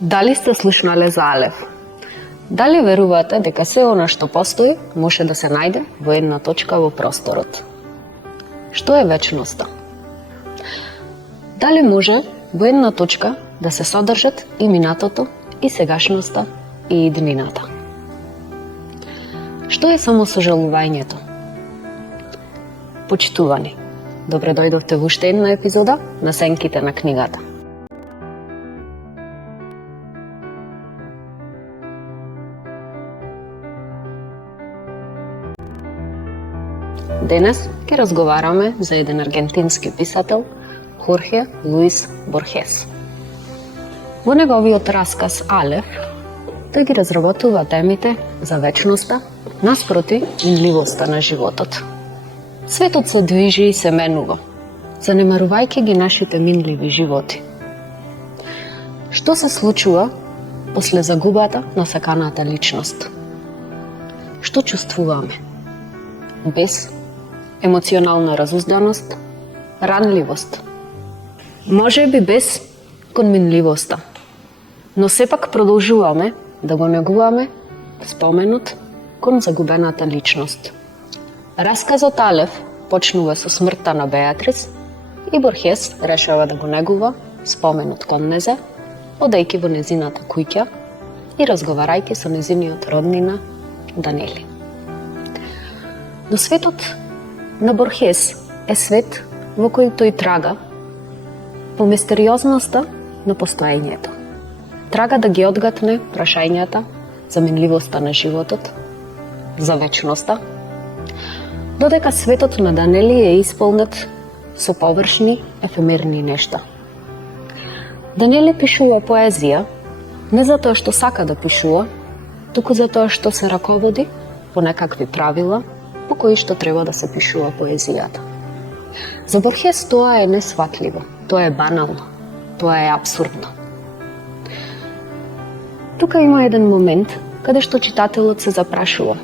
Дали сте слушнале за Алеф? Дали верувате дека се она што постои може да се најде во една точка во просторот? Што е вечноста? Дали може во една точка да се содржат и минатото, и сегашноста, и иднината? Што е самосожалувањето? Почитувани, добре дојдовте во уште една епизода на Сенките на книгата. Денес ќе разговараме за еден аргентински писател, Хорхе Луис Борхес. Во неговиот расказ Алеф, тој ги разработува темите за вечноста наспроти минливоста на животот. Светот се движи и се менува, занемарувајќи ги нашите минливи животи. Што се случува после загубата на саканата личност? Што чувствуваме? Без емоционална разузданост, ранливост. Може би без кон минливоста, но сепак продолжуваме да го негуваме споменот кон загубената личност. Расказот Алеф почнува со смртта на Беатрис и Борхес решава да го негува споменот кон незе, одејќи во незината куќа и разговарајќи со незиниот роднина Данели. Но светот на Борхес е свет во кој тој трага по мистериозноста на постоењето. Трага да ги одгатне прашањата за минливоста на животот, за вечноста, додека светот на Данели е исполнет со површни, ефемерни нешта. Данели пишува поезија не затоа што сака да пишува, туку затоа што се раководи по некакви правила по кои што треба да се пишува поезијата. За Борхес тоа е несватливо, тоа е банално, тоа е апсурдно. Тука има еден момент каде што читателот се запрашува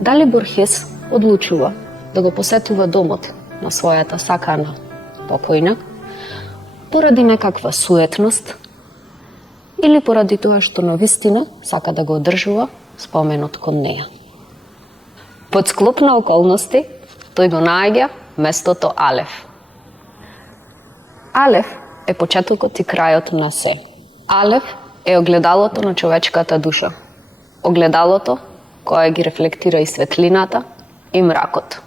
дали Борхес одлучува да го посетува домот на својата сакана покојна поради некаква суетност или поради тоа што навистина сака да го одржува споменот кон неја. Под склоп на околности, тој го нааѓа местото Алеф. Алеф е почетокот и крајот на се. Алеф е огледалото на човечката душа. Огледалото кое ги рефлектира и светлината, и мракот.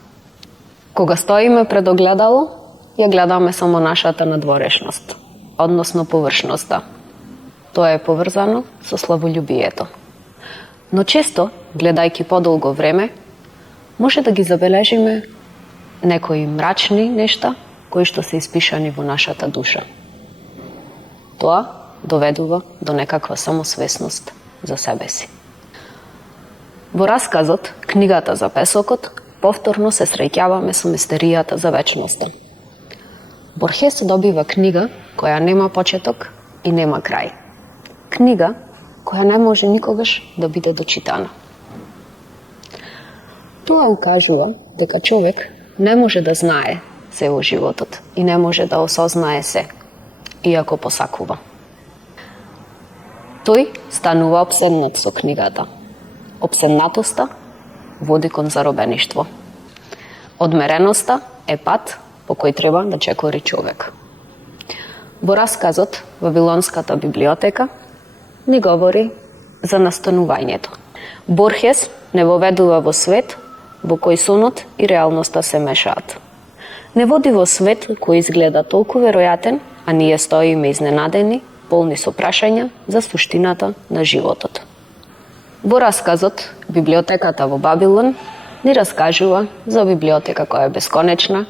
Кога стоиме пред огледало, ја гледаме само нашата надворешност, односно површноста. Тоа е поврзано со славолюбието. Но често, гледајќи подолго време, може да ги забележиме некои мрачни нешта кои што се испишани во нашата душа. Тоа доведува до некаква самосвесност за себе си. Во расказот Книгата за песокот повторно се среќаваме со мистеријата за вечноста. Борхес добива книга која нема почеток и нема крај. Книга која не може никогаш да биде дочитана. Тоа укажува дека човек не може да знае се во животот и не може да осознае се, иако посакува. Тој станува опседнат со книгата. Опседнатоста води кон заробеништво. Одмереноста е пат по кој треба да чекори човек. Во расказот Вавилонската библиотека ни говори за настанувањето. Борхес не воведува во свет во кој сонот и реалноста се мешаат. Не води во свет кој изгледа толку веројатен, а ние стоиме изненадени, полни со прашања за суштината на животот. Во расказот Библиотеката во Бабилон ни раскажува за библиотека која е бесконечна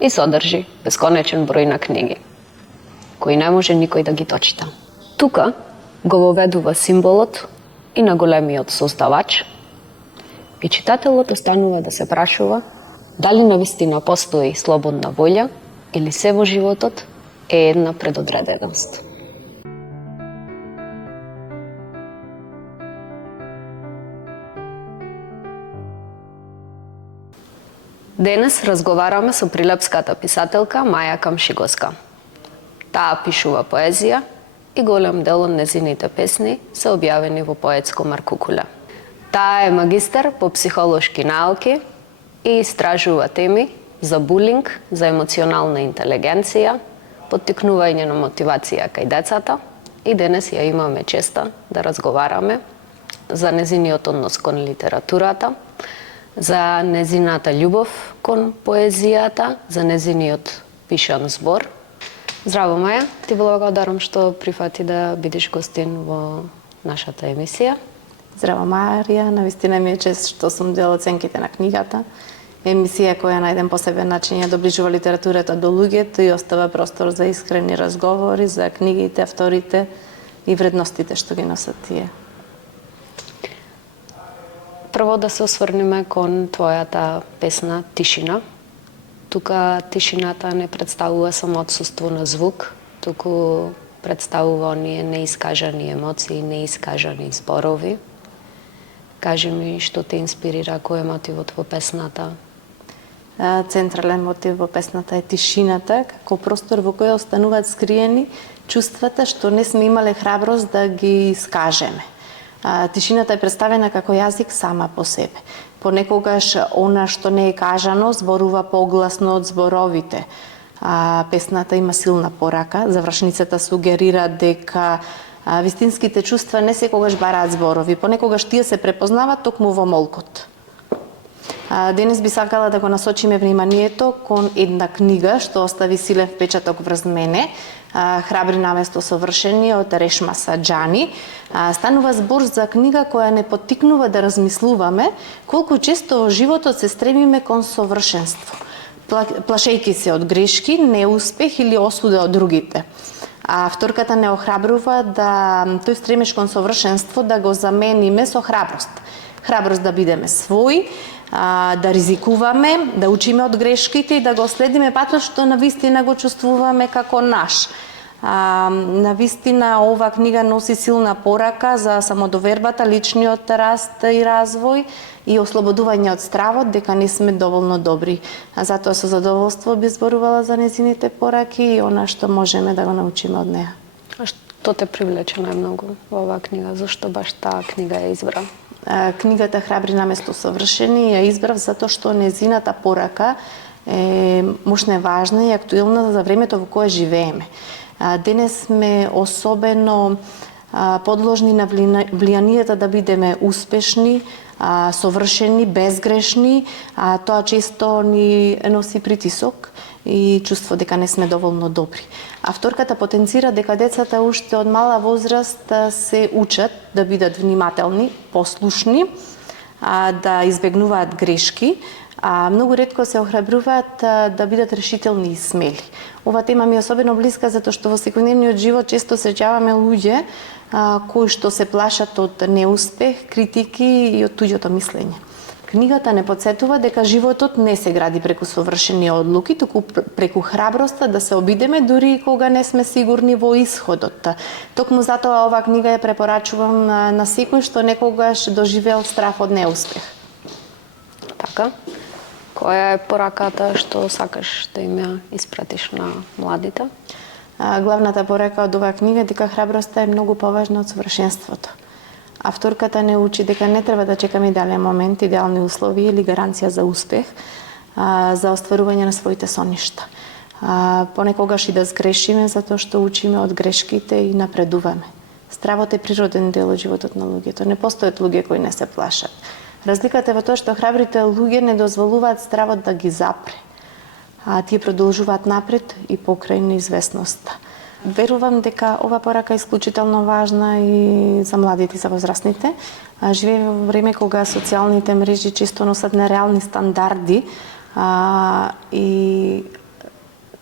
и содржи бесконечен број на книги, кои не може никој да ги дочита. Тука го воведува символот и на големиот создавач, и читателот останува да се прашува дали навистина постои слободна волја или се во животот е една предодреденост. Денес разговараме со прилепската писателка Маја Камшигоска. Таа пишува поезија и голем дел од незините песни се објавени во поетско Маркукуле. Таа е магистар по психолошки науки и истражува теми за булинг, за емоционална интелигенција, поттикнување на мотивација кај децата и денес ја имаме честа да разговараме за незиниот однос кон литературата, за незината љубов кон поезијата, за незиниот пишан збор. Здраво, Маја, ти благодарам што прифати да бидеш гостин во нашата емисија. Здраво, Марија, навистина ми е чест што сум дел оценките на книгата. Емисија која на еден посебен начин ја доближува литературата до луѓето и остава простор за искрени разговори, за книгите, авторите и вредностите што ги носат тие. Прво да се осврнеме кон твојата песна Тишина. Тука тишината не представува само отсуство на звук, туку представува оние неискажани емоции, неискажани зборови. Кажи ми што те инспирира, кој е мотивот во песната? Централен мотив во песната е тишината, како простор во кој остануваат скриени чувствата што не сме имале храброст да ги искажеме. Тишината е представена како јазик сама по себе. Понекогаш она што не е кажано зборува погласно од зборовите. Песната има силна порака. Завршницата сугерира дека вистинските чувства не секогаш бараат зборови. Понекогаш тие се препознаваат токму во молкот. Денес би сакала да го насочиме вниманието кон една книга што остави силен впечаток врз мене. Храбри наместо совршени од Решма Саџани. Станува збор за книга која не поттикнува да размислуваме колку често во животот се стремиме кон совршенство, плашејќи се од грешки, неуспех или осуда од другите. Авторката не охрабрува да тој стремеж кон совршенство да го замениме со храброст. Храброст да бидеме своји, да ризикуваме, да учиме од грешките и да го следиме патот што навистина го чувствуваме како наш. Навистина ова книга носи силна порака за самодовербата, личниот раст и развој и ослободување од стравот дека не сме доволно добри. Затоа со задоволство би зборувала за незините пораки и она што можеме да го научиме од неа. А што те привлече најмногу во оваа книга? Зошто баш таа книга ја избра? Книгата Храбри наместо совршени ја избрав затоа што незината порака е мощна, важна и актуелна за времето во кое живееме. Денес сме особено подложни на влијанието да бидеме успешни, совршени, безгрешни, тоа често ни носи притисок и чувство дека не сме доволно добри. Авторката потенцира дека децата уште од мала возраст се учат да бидат внимателни, послушни, да избегнуваат грешки, многу ретко се охрабруваат да бидат решителни и смели. Ова тема ми е особено блиска затоа што во секојдневниот живот често среќаваме луѓе кои што се плашат од неуспех, критики и од туѓото мислење. Книгата не потсетува дека животот не се гради преку совршени одлуки, туку преку храброста да се обидеме дури и кога не сме сигурни во исходот. Токму затоа оваа книга ја препорачувам на секој што некогаш доживеал страф од неуспех. Така. Која е пораката што сакаш да им ја испратиш на младите? Главната порака од оваа книга е дека храброста е многу поважна од совршенството. Авторката не учи дека не треба да чекаме идеален момент, идеални услови или гаранција за успех за остварување на своите соништа. Понекогаш и да сгрешиме затоа што учиме од грешките и напредуваме. Стравот е природен дел од животот на луѓето. Не постојат луѓе кои не се плашат. Разликата е во тоа што храбрите луѓе не дозволуваат стравот да ги запре. Тие продолжуваат напред и покрај неизвестноста. Верувам дека ова порака е исклучително важна и за младите и за возрастните. Живееме во време кога социјалните мрежи често носат нереални стандарди и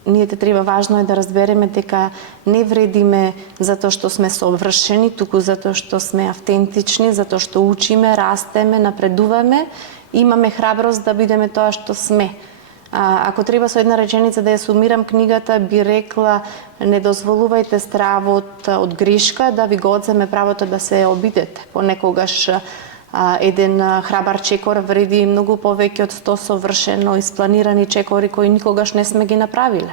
ние те треба важно е да разбереме дека не вредиме затоа што сме совршени, туку затоа што сме автентични, затоа што учиме, растеме, напредуваме, имаме храброст да бидеме тоа што сме. Ако треба со една реченица да ја сумирам книгата, би рекла: не дозволувајте стравот од грешка да ви го одземе правото да се обидете. Понекогаш еден храбар чекор вреди многу повеќе од 100 совршено испланирани чекори кои никогаш не сме ги направиле.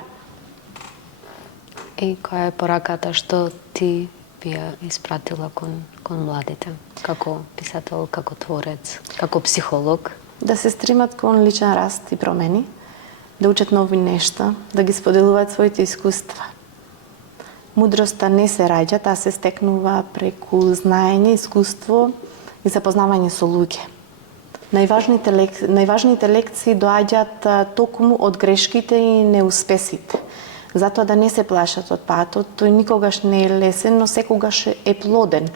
И која е пораката што ти би ја испратила кон младите? Како писател, како творец, како психолог? Да се стремат кон личен раст и промени, да учат нови нешта, да ги споделуваат своите искуства. Мудроста не се раѓа, таа се стекнува преку знаење, искуство и запознавање со луѓе. Најважните лекции доаѓаат токму од грешките и неуспесите. Затоа да не се плашат од патот, тој никогаш не е лесен, но секогаш е плоден.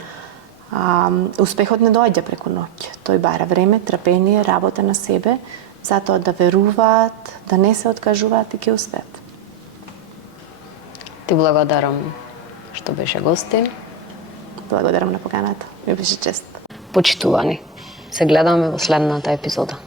Успехот не доаѓа преку ноќ. Тој бара време, трпение, работа на себе, затоа да веруваат, да не се откажуваат и ќе успеат. Ти благодарам што беше гостин. Благодарам на поканата. Ми беше чест. Почитувани. Се гледаме во следната епизода.